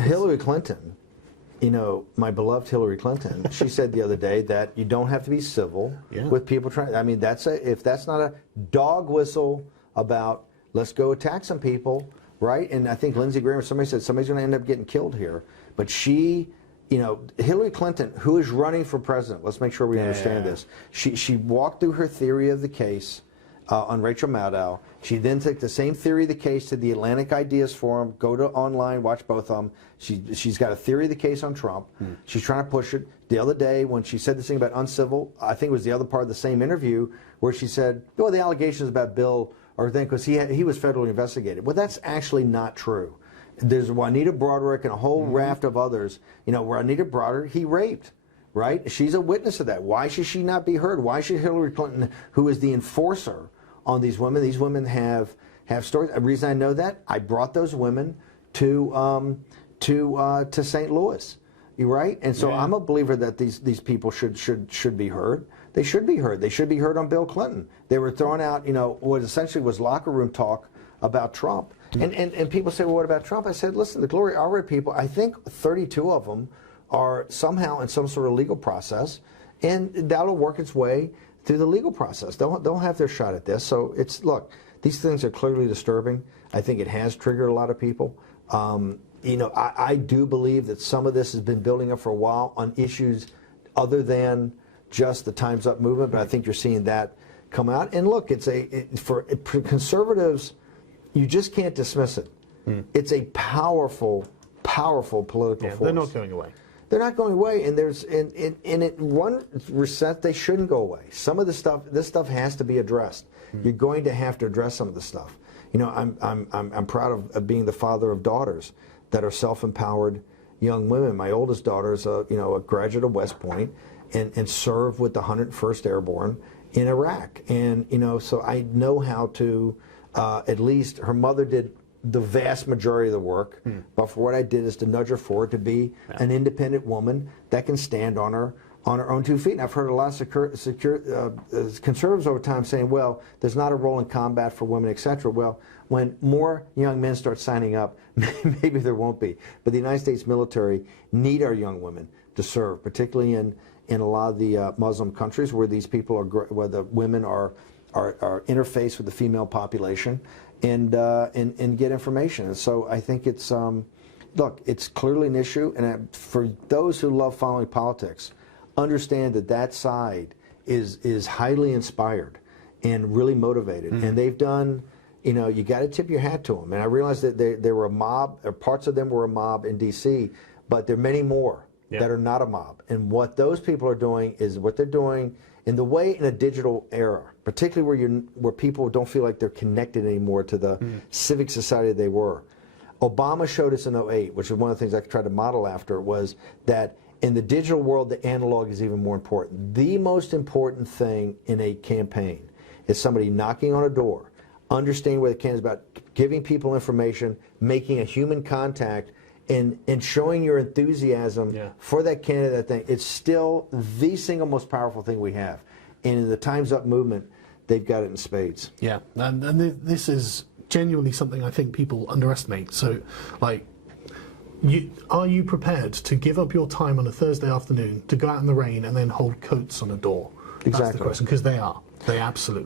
Hillary Clinton, you know, my beloved Hillary Clinton, she said the other day that you don't have to be civil with people trying. I mean, if that's not a dog whistle about let's go attack some people, right? And I think Lindsey Graham or somebody said somebody's going to end up getting killed here. But she, you know, Hillary Clinton, who is running for president, let's make sure we understand this. She walked through her theory of the case on Rachel Maddow. She then took the same theory of the case to the Atlantic Ideas Forum. Go to online, watch both of them. She's got a theory of the case on Trump. She's trying to push it. The other day when she said this thing about uncivil, I think it was the other part of the same interview where she said, well, the allegations about Bill are then because he was federally investigated. Well, that's actually not true. There's Juanita Broderick and a whole raft of others. You know, Juanita Broderick, he raped. Right? She's a witness of that. Why should she not be heard? Why should Hillary Clinton, who is the enforcer on these women have stories? The reason I know that, I brought those women to St. Louis. You right? And so I'm a believer that these people should be heard. They should be heard. They should be heard on Bill Clinton. They were throwing out, you know, what essentially was locker room talk about Trump. And people say, well, what about Trump? I said, listen, the Glory Hour people, I think 32 of them are somehow in some sort of legal process, and that'll work its way through the legal process. They'll have their shot at this. So look, these things are clearly disturbing. I think it has triggered a lot of people. You know, I do believe that some of this has been building up for a while on issues other than just the Time's Up movement, but I think you're seeing that come out. And look, for conservatives, you just can't dismiss it. It's a powerful political force. They're not going away. They're not going away, and in one respect, they shouldn't go away. Some of this stuff has to be addressed. You're going to have to address some of this stuff. You know, I'm proud of being the father of daughters that are self-empowered young women. My oldest daughter is a graduate of West Point and served with the 101st Airborne in Iraq, and you know, so I know how to at least her mother did the vast majority of the work, but for what I did is to nudge her forward to be an independent woman that can stand on her own 2 feet. And I've heard a lot of conservatives over time saying, well, there's not a role in combat for women, etc. Well, when more young men start signing up, maybe there won't be. But the United States military need our young women to serve, particularly in a lot of the Muslim countries where these people are, where the women are interfaced with the female population. And get information. And so I think it's, look, it's clearly an issue. And for those who love following politics, understand that side is highly inspired and really motivated. And they've done, you know, you got to tip your hat to them. And I realized that they were a mob, or parts of them were a mob in D.C., but there are many more that are not a mob. And what those people are doing is what they're doing in the way in a digital era, particularly where people don't feel like they're connected anymore to the civic society they were. Obama showed us in '08, which is one of the things I tried to model after, was that in the digital world, the analog is even more important. The most important thing in a campaign is somebody knocking on a door, understanding where the candidate is, about giving people information, making a human contact, and showing your enthusiasm for that candidate. Thing, it's still the single most powerful thing we have. And in the Time's Up movement, they've got it in spades. Yeah, and this is genuinely something I think people underestimate. So, like, are you prepared to give up your time on a Thursday afternoon to go out in the rain and then hold coats on a door? Exactly. That's the question, because they are. They absolutely